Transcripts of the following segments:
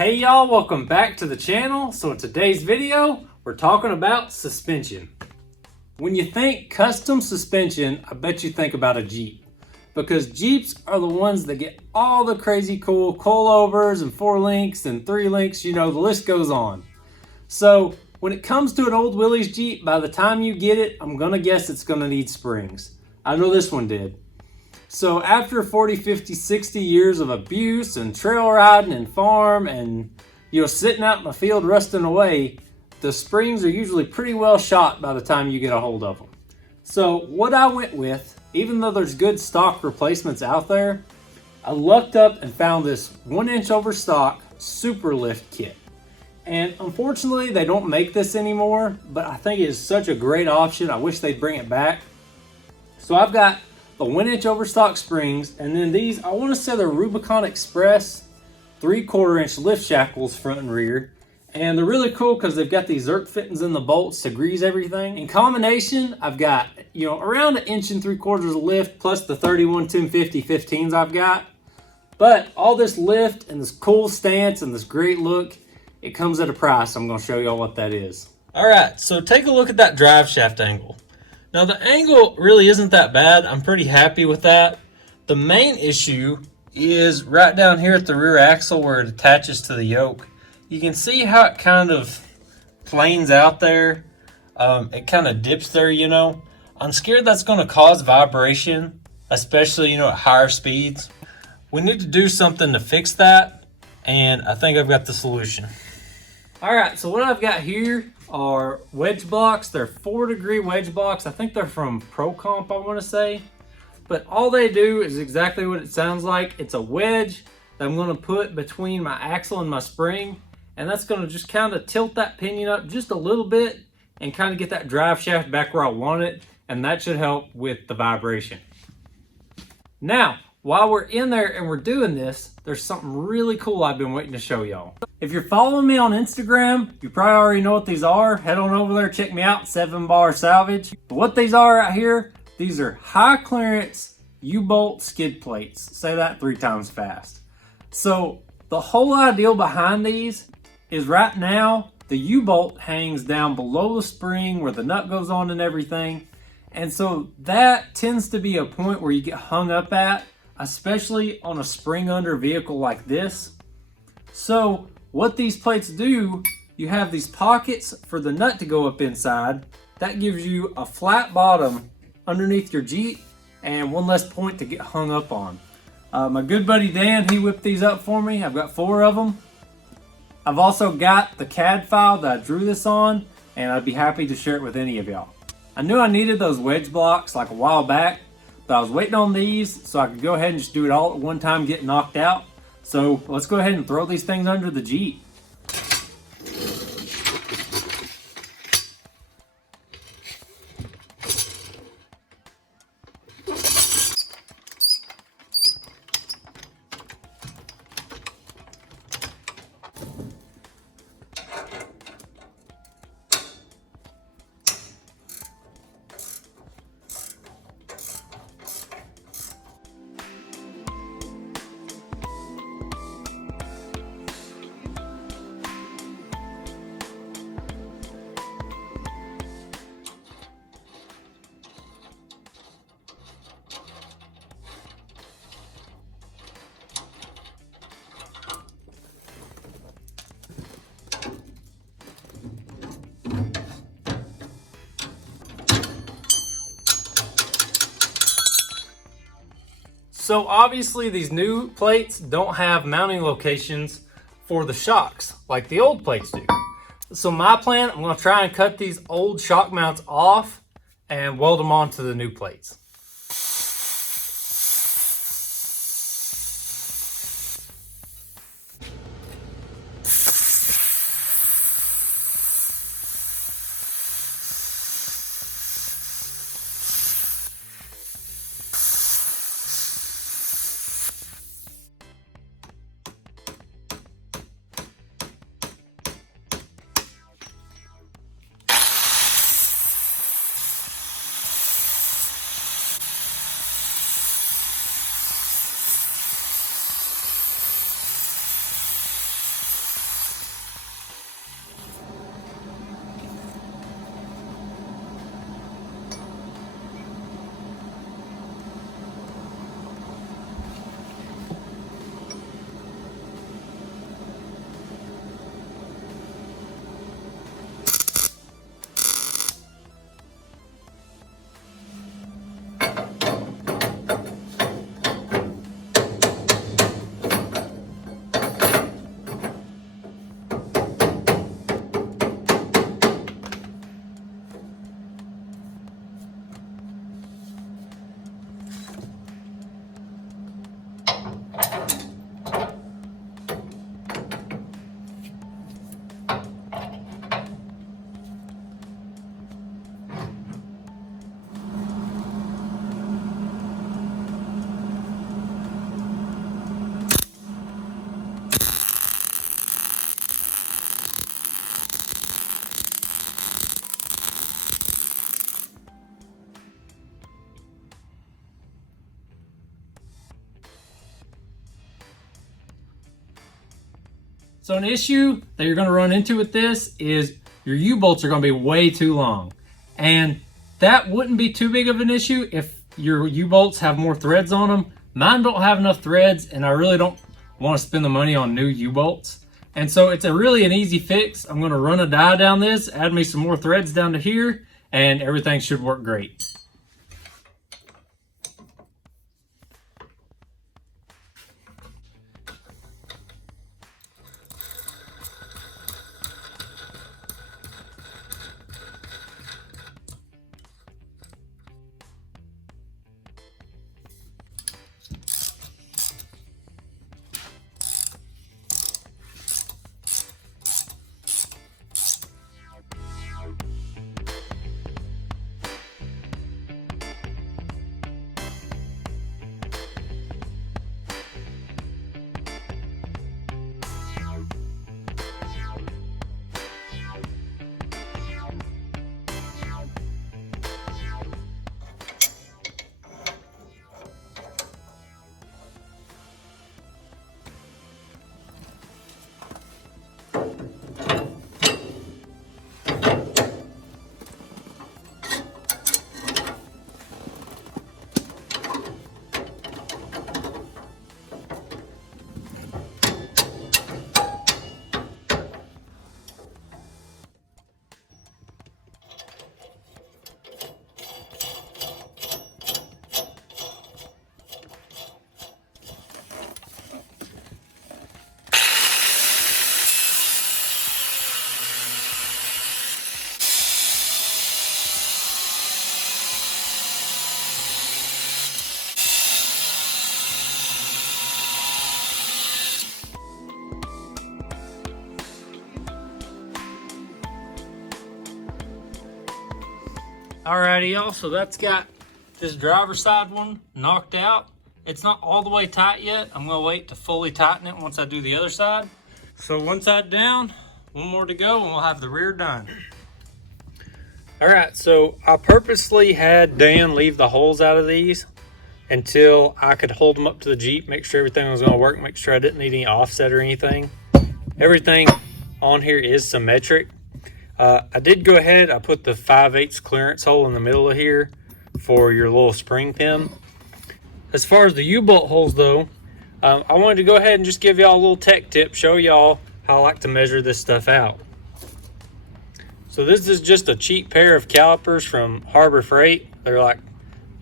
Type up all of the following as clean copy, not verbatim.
Hey y'all, welcome back to the channel. So in today's video, we're talking about suspension. When you think custom suspension, I bet you think about a Jeep. Because Jeeps are the ones that get all the crazy cool coilovers and 4 links and 3 links, you know, the list goes on. So when it comes to an old Willys Jeep, by the time you get it, I'm gonna guess it's gonna need springs. I know this one did. So after 40, 50, 60 years of abuse and trail riding and farm and, you know, sitting out in the field rusting away, the springs are usually pretty well shot by the time you get a hold of them. So what I went with, even though there's good stock replacements out there, I lucked up and found this 1-inch over stock super lift kit. And unfortunately, they don't make this anymore, but I think it is such a great option. I wish they'd bring it back. So I've got the 1-inch overstock springs, and then these, I want to say they're Rubicon Express 3/4 inch lift shackles front and rear. And they're really cool because they've got these Zerk fittings in the bolts to grease everything. In combination, I've got, you know, around 1 3/4 inches of lift plus the 31 1050 15s I've got. But all this lift and this cool stance and this great look, it comes at a price. I'm going to show y'all what that is. All right, so take a look at that drive shaft angle. Now the angle really isn't that bad. I'm pretty happy with that. The main issue is right down here at the rear axle where it attaches to the yoke. You can see how it kind of planes out there. It kind of dips there, you know. I'm scared that's going to cause vibration, especially, you know, at higher speeds. We need to do something to fix that, and I think I've got the solution. All right, so what I've got here are wedge blocks. They're 4-degree wedge blocks. I think they're from ProComp, I want to say. But all they do is exactly what it sounds like. It's a wedge that I'm going to put between my axle and my spring. And that's going to just kind of tilt that pinion up just a little bit and kind of get that drive shaft back where I want it. And that should help with the vibration. Now, while we're in there and we're doing this, there's something really cool I've been waiting to show y'all. If you're following me on Instagram, you probably already know what these are. Head on over there, check me out, 7 Bar Salvage. But what these are right here, these are high clearance U-bolt skid plates. Say that 3 times fast. So the whole idea behind these is right now, the U-bolt hangs down below the spring where the nut goes on and everything. And so that tends to be a point where you get hung up at, especially on a spring under vehicle like this. So what these plates do, you have these pockets for the nut to go up inside. That gives you a flat bottom underneath your Jeep and one less point to get hung up on. My good buddy Dan, he whipped these up for me. I've got 4 of them. I've also got the CAD file that I drew this on, and I'd be happy to share it with any of y'all. I knew I needed those wedge blocks like a while back, but I was waiting on these so I could go ahead and just do it all at one time, get knocked out. So let's go ahead and throw these things under the Jeep. So obviously these new plates don't have mounting locations for the shocks like the old plates do. So my plan, I'm going to try and cut these old shock mounts off and weld them onto the new plates. So an issue that you're gonna run into with this is your U-bolts are gonna be way too long. And that wouldn't be too big of an issue if your U-bolts have more threads on them. Mine don't have enough threads, and I really don't want to spend the money on new U-bolts. And so it's really an easy fix. I'm gonna run a die down this, add me some more threads down to here, and everything should work great. Alrighty, y'all, so that's got this driver's side one knocked out. It's not all the way tight yet. I'm gonna wait to fully tighten it once I do the other side. So one side down, one more to go, and we'll have the rear done. All right, so I purposely had Dan leave the holes out of these until I could hold them up to the Jeep, make sure everything was gonna work, make sure I didn't need any offset or anything. Everything on here is symmetric. I did go ahead, I put the 5/8 clearance hole in the middle of here for your little spring pin. As far as the U-bolt holes though, I wanted to go ahead and just give y'all a little tech tip, show y'all how I like to measure this stuff out. So this is just a cheap pair of calipers from Harbor Freight. They're like,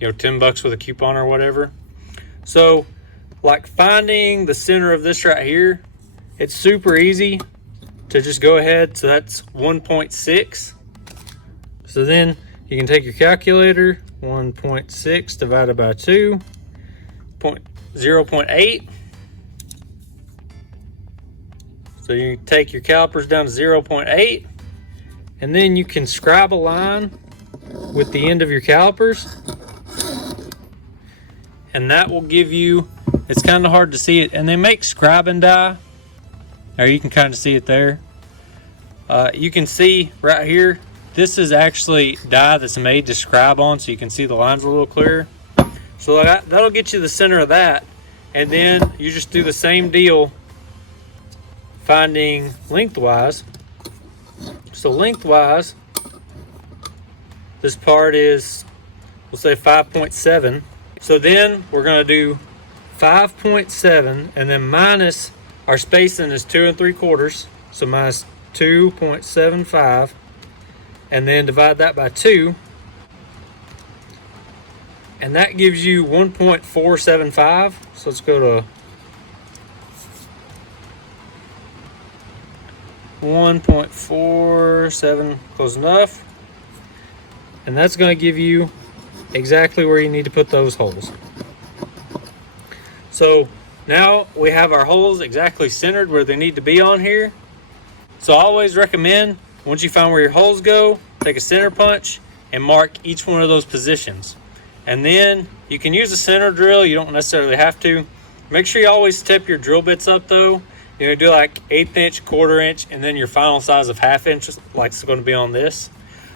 you know, 10 bucks with a coupon or whatever. So like finding the center of this right here, it's super easy to just go ahead. So that's 1.6. So then you can take your calculator, 1.6 divided by 2, 0.8. So you take your calipers down to 0.8, and then you can scribe a line with the end of your calipers, and that will give you, it's kind of hard to see it, and they make scribing die. Or you can kind of see it there. You can see right here, this is actually die that's made to scribe on, so you can see the lines a little clearer. So that'll get you the center of that. And then you just do the same deal finding lengthwise. So lengthwise, this part is, we'll say 5.7. So then we're gonna do 5.7 and then minus, our spacing is 2 3/4, so minus 2.75, and then divide that by 2, and that gives you 1.475. So let's go to 1.47, close enough, and that's going to give you exactly where you need to put those holes. So now we have our holes exactly centered where they need to be on here. So I always recommend, once you find where your holes go, take a center punch and mark each one of those positions. And then you can use a center drill, you don't necessarily have to. Make sure you always tip your drill bits up though. You're gonna do like 1/8 inch, 1/4 inch, and then your final size of 1/2 inch, like it's gonna be on this.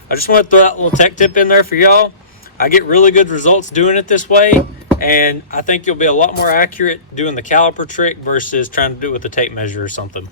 I just want to throw that little tech tip in there for y'all. I get really good results doing it this way, and I think you'll be a lot more accurate doing the caliper trick versus trying to do it with a tape measure or something.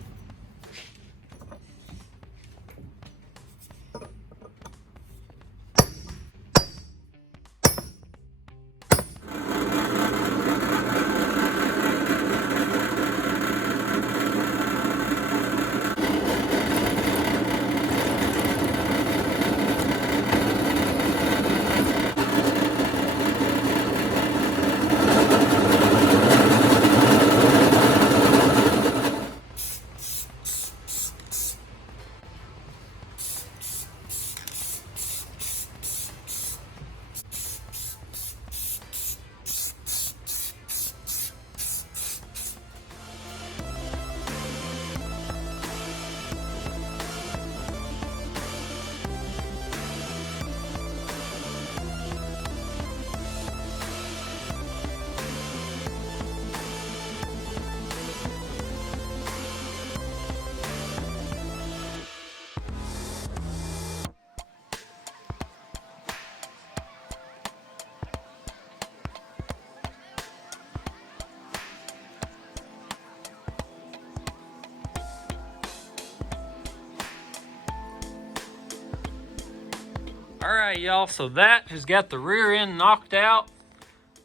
All right, y'all, so that has got the rear end knocked out.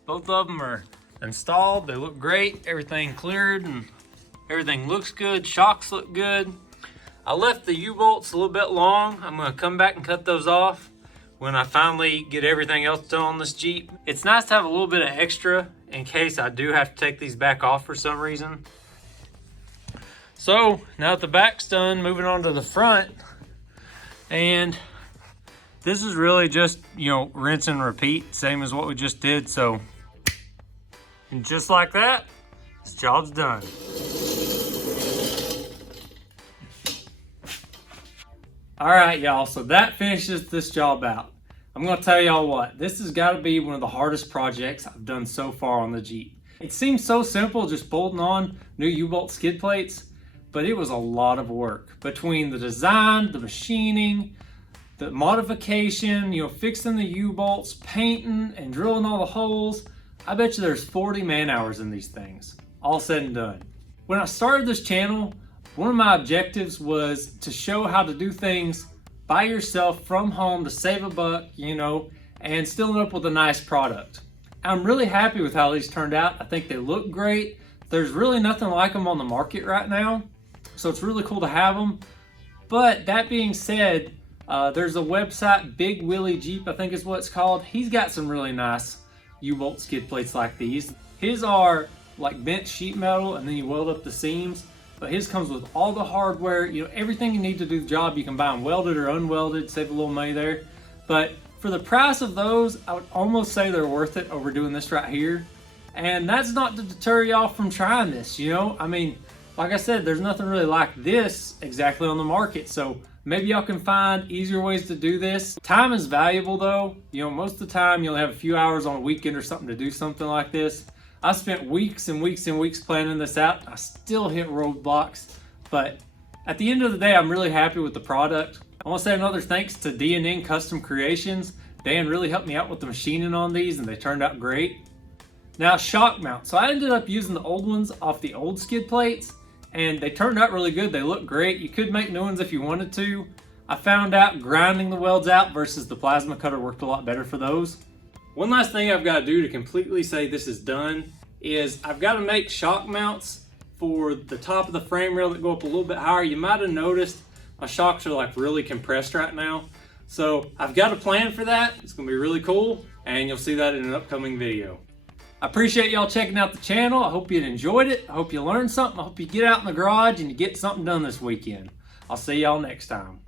Both of them are installed. They look great. Everything cleared and everything looks good. Shocks look good. I left the U-bolts a little bit long. I'm gonna come back and cut those off when I finally get everything else done on this Jeep. It's nice to have a little bit of extra in case I do have to take these back off for some reason. So now that the back's done, moving on to the front. And this is really just, you know, rinse and repeat, same as what we just did. So, and just like that, this job's done. All right, y'all, so that finishes this job out. I'm gonna tell y'all what, this has gotta be one of the hardest projects I've done so far on the Jeep. It seems so simple, just bolting on new U-bolt skid plates, but it was a lot of work. Between the design, the machining, the modification, you know, fixing the U-bolts, painting and drilling all the holes, I bet you there's 40 man hours in these things, all said and done. When I started this channel, one of my objectives was to show how to do things by yourself from home to save a buck, you know, and still end up with a nice product. I'm really happy with how these turned out. I think they look great. There's really nothing like them on the market right now, so it's really cool to have them. But that being said, there's a website, Big Willys Jeep, I think is what it's called. He's got some really nice U-bolt skid plates like these. His are like bent sheet metal and then you weld up the seams, but his comes with all the hardware, you know, everything you need to do the job. You can buy them welded or unwelded, save a little money there. But for the price of those, I would almost say they're worth it over doing this right here. And that's not to deter y'all from trying this, you know? I mean, like I said, there's nothing really like this exactly on the market. So maybe y'all can find easier ways to do this. Time is valuable though. You know, most of the time you'll have a few hours on a weekend or something to do something like this. I spent weeks and weeks and weeks planning this out. I still hit roadblocks, but at the end of the day, I'm really happy with the product. I want to say another thanks to D&N Custom Creations. Dan really helped me out with the machining on these and they turned out great. Now, shock mount. So I ended up using the old ones off the old skid plates and they turned out really good. They look great. You could make new ones if you wanted to. I found out grinding the welds out versus the plasma cutter worked a lot better for those. One last thing I've got to do to completely say this is done is I've got to make shock mounts for the top of the frame rail that go up a little bit higher. You might have noticed my shocks are like really compressed right now. So I've got a plan for that. It's going to be really cool and you'll see that in an upcoming video. I appreciate y'all checking out the channel. I hope you enjoyed it. I hope you learned something. I hope you get out in the garage and you get something done this weekend. I'll see y'all next time.